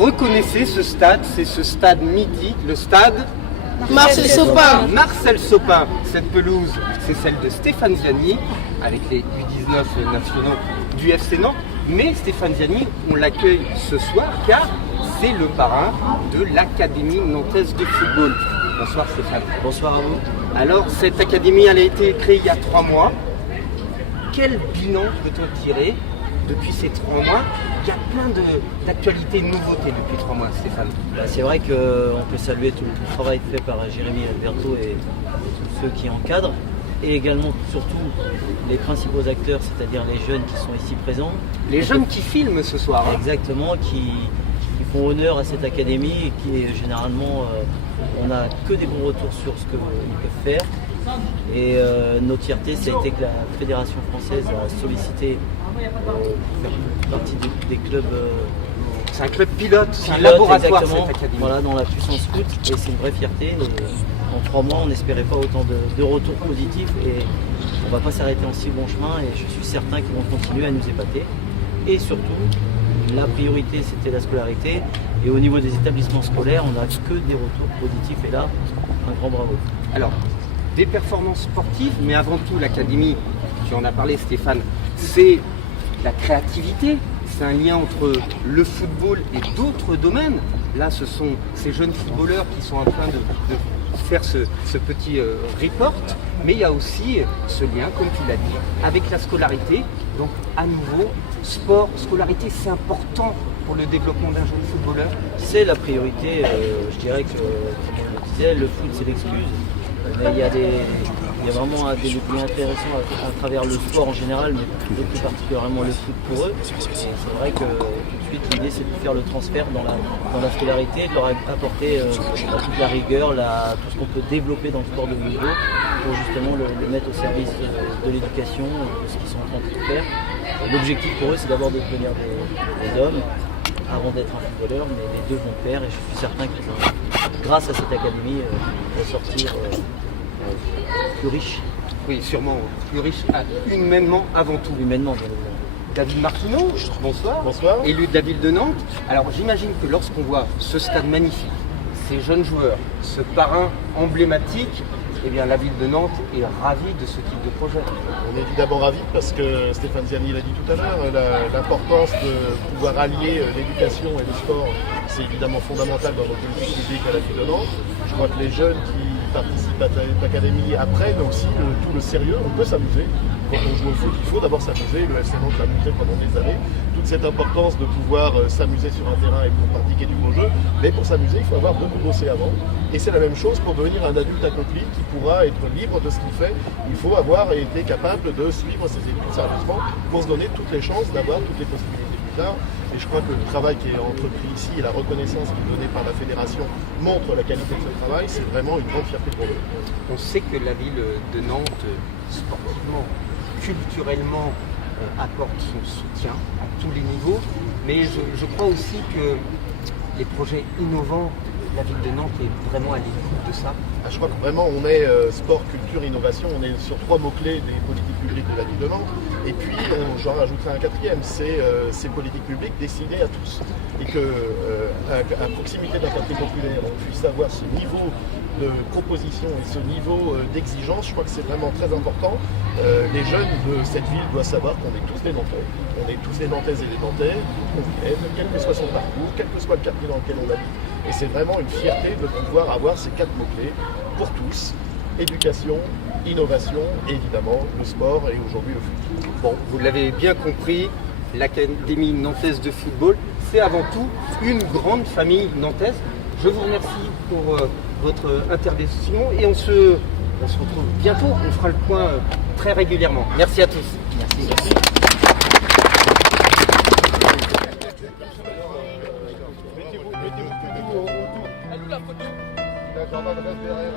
reconnaissez ce stade, c'est ce stade mythique, le stade Marcel Sopin. Marcel Sopin. Cette pelouse, c'est celle de Stéphane Ziani, avec les U19 nationaux du FC Nantes. Mais Stéphane Ziani, on l'accueille ce soir car c'est le parrain de l'Académie nantaise de football. Bonsoir Stéphane. Bonsoir à vous. Alors, cette académie, elle a été créée il y a 3 mois. Quel bilan peut-on tirer depuis ces 3 mois? Il y a plein d'actualités et de nouveautés depuis 3 mois, Stéphane. C'est vrai qu'on peut saluer tout le travail fait par Jérémy Alberto et tous ceux qui encadrent, et également surtout les principaux acteurs, c'est-à-dire les jeunes qui sont ici présents. Les jeunes qui filment ce soir. Exactement, qui font honneur à cette académie et qui généralement, on n'a que des bons retours sur ce qu'ils peuvent faire. Et notre fierté, ça a été que la Fédération française a sollicité faire partie des clubs. C'est un club pilote, c'est un laboratoire exactement, cette académie. Voilà, dans la puissance foot, et c'est une vraie fierté. Et en 3 mois, on n'espérait pas autant de retours positifs et on ne va pas s'arrêter en si bon chemin. Et je suis certain qu'ils vont continuer à nous épater. Et surtout, la priorité, c'était la scolarité. Et au niveau des établissements scolaires, on n'a que des retours positifs. Et là, un grand bravo. Alors, des performances sportives, mais avant tout l'académie, tu en as parlé Stéphane, c'est la créativité, c'est un lien entre le football et d'autres domaines. Là, ce sont ces jeunes footballeurs qui sont en train de faire ce petit report, mais il y a aussi ce lien, comme tu l'as dit, avec la scolarité. Donc à nouveau, sport, scolarité, c'est important pour le développement d'un jeune footballeur. C'est la priorité, je dirais que, comme on le disait, le foot c'est l'excuse. Mais il y a vraiment des liens intéressants à travers le sport en général, mais plus particulièrement le foot pour eux. Et c'est vrai que tout de suite l'idée c'est de faire le transfert dans la scolarité, de leur apporter toute la rigueur, tout ce qu'on peut développer dans le sport de haut niveau pour justement le mettre au service de l'éducation, de ce qu'ils sont en train de faire. L'objectif pour eux c'est d'abord de devenir des hommes avant d'être un footballeur, mais les deux vont faire et je suis certain qu'ils vont, grâce à cette académie, ressortir plus riche. Oui, sûrement plus riche, humainement avant tout. Humainement, bien évidemment. David Martineau, bonsoir. Bonsoir. Élu de la ville de Nantes. Alors j'imagine que lorsqu'on voit ce stade magnifique, ces jeunes joueurs, ce parrain emblématique, eh bien la ville de Nantes est ravie de ce type de projet. On est évidemment ravis parce que Stéphane Ziani l'a dit tout à l'heure, l'importance de pouvoir allier l'éducation et le sport, c'est évidemment fondamental dans notre politique publique à la ville de Nantes. Je crois que les jeunes qui participent à cette académie apprennent aussi tout le sérieux, on peut s'amuser. Quand on joue au foot, il faut d'abord s'amuser, le FC Nantes l'a montré pendant des années, toute cette importance de pouvoir s'amuser sur un terrain et pour pratiquer du bon jeu, mais pour s'amuser, il faut avoir beaucoup bossé avant. Et c'est la même chose pour devenir un adulte accompli qui pourra être libre de ce qu'il fait. Il faut avoir été capable de suivre ses études sérieusement pour se donner toutes les chances d'avoir toutes les possibilités plus tard. Et je crois que le travail qui est entrepris ici et la reconnaissance qui est donnée par la fédération montre la qualité de ce travail. C'est vraiment une grande fierté pour nous. On sait que la ville de Nantes, sportivement, culturellement, apporte son soutien à tous les niveaux, mais je crois aussi que les projets innovants, la ville de Nantes est vraiment à l'écoute de ça. Je crois que vraiment on est sport, culture, innovation, on est sur 3 mots-clés des politiques publiques de la ville de Nantes. Et puis j'en rajouterai un 4e, c'est ces politiques publiques destinées à tous. Et qu'à proximité d'un quartier populaire, on puisse avoir ce niveau de proposition et ce niveau d'exigence, je crois que c'est vraiment très important. Les jeunes de cette ville doivent savoir qu'on est tous des Nantais, on est tous des Nantaises et des Nantais, qu'on vienne, quel que soit son parcours, quel que soit le quartier dans lequel on habite. Et c'est vraiment une fierté de pouvoir avoir ces 4 mots-clés pour tous, éducation, innovation et évidemment le sport et aujourd'hui le foot. Bon, vous l'avez bien compris, l'Académie nantaise de football, c'est avant tout une grande famille nantaise. Je vous remercie pour votre intervention et on se retrouve bientôt. On fera le point très régulièrement. Merci à tous. Merci. Mettez-vous autour. La jambe adresse derrière.